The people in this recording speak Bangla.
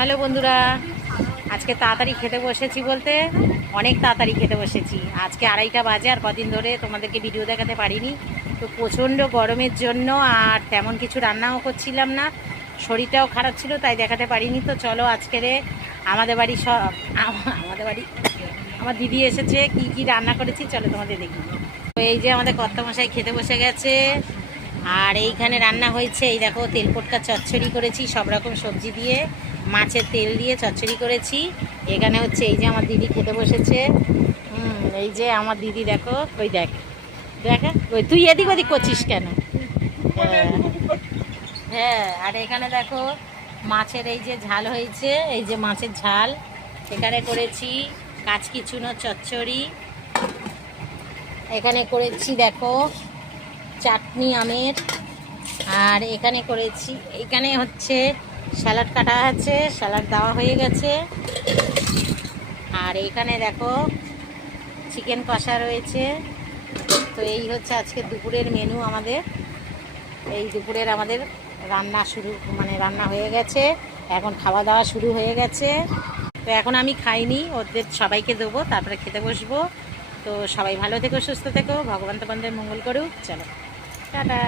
হ্যালো বন্ধুরা, আজকে তাড়াতাড়ি খেতে বসেছি বলতে অনেক তাড়াতাড়ি খেতে বসেছি। আজকে 2:30 বাজে, আর কদিন ধরে তোমাদেরকে ভিডিও দেখাতে পারিনি। তো প্রচণ্ড গরমের জন্য আর তেমন কিছু রান্নাও করছিলাম না, শরীরটাও খারাপ ছিল, তাই দেখাতে পারিনি। তো চলো আজকের আমাদের বাড়ি আমার দিদি এসেছে, কি কি রান্না করেছি চলো তোমাদের দেখি। তো এই যে আমাদের কর্তামশাই খেতে বসে গেছে, আর এইখানে রান্না হয়েছে এই দেখো তেলপটকা চচ্চড়ি করেছি সব রকম সবজি দিয়ে, মাছের তেল দিয়ে চচ্চড়ি করেছি। এখানে হচ্ছে এই যে আমার দিদি খেতে বসেছে। এই যে আমার দিদি দেখো, ওই দেখ দেখ, ওই তুই এদিক ওদিক করছিস কেন? হ্যাঁ হ্যাঁ, আর এখানে দেখো মাছের এই যে ঝাল হয়েছে, এই যে মাছের ঝাল এখানে করেছি, কাচকি চুনো চচ্চড়ি এখানে করেছি, দেখো চাটনি আমের, আর এখানে করেছি, এখানে হচ্ছে স্যালাড কাটা আছে, স্যালাড দেওয়া হয়ে গেছে। আর এখানে দেখো চিকেন কষা রয়েছে। তো এই হচ্ছে আজকে দুপুরের মেনু আমাদের। এই দুপুরের আমাদের রান্না শুরু, মানে রান্না হয়ে গেছে, এখন খাওয়া দাওয়া শুরু হয়ে গেছে। তো এখন আমি খাইনি, ওদের সবাইকে দেবো, তারপরে খেতে বসবো। তো সবাই ভালো থেকো, সুস্থ থেকো, ভগবান তোমাদের মঙ্গল করুক। চলো টাটা।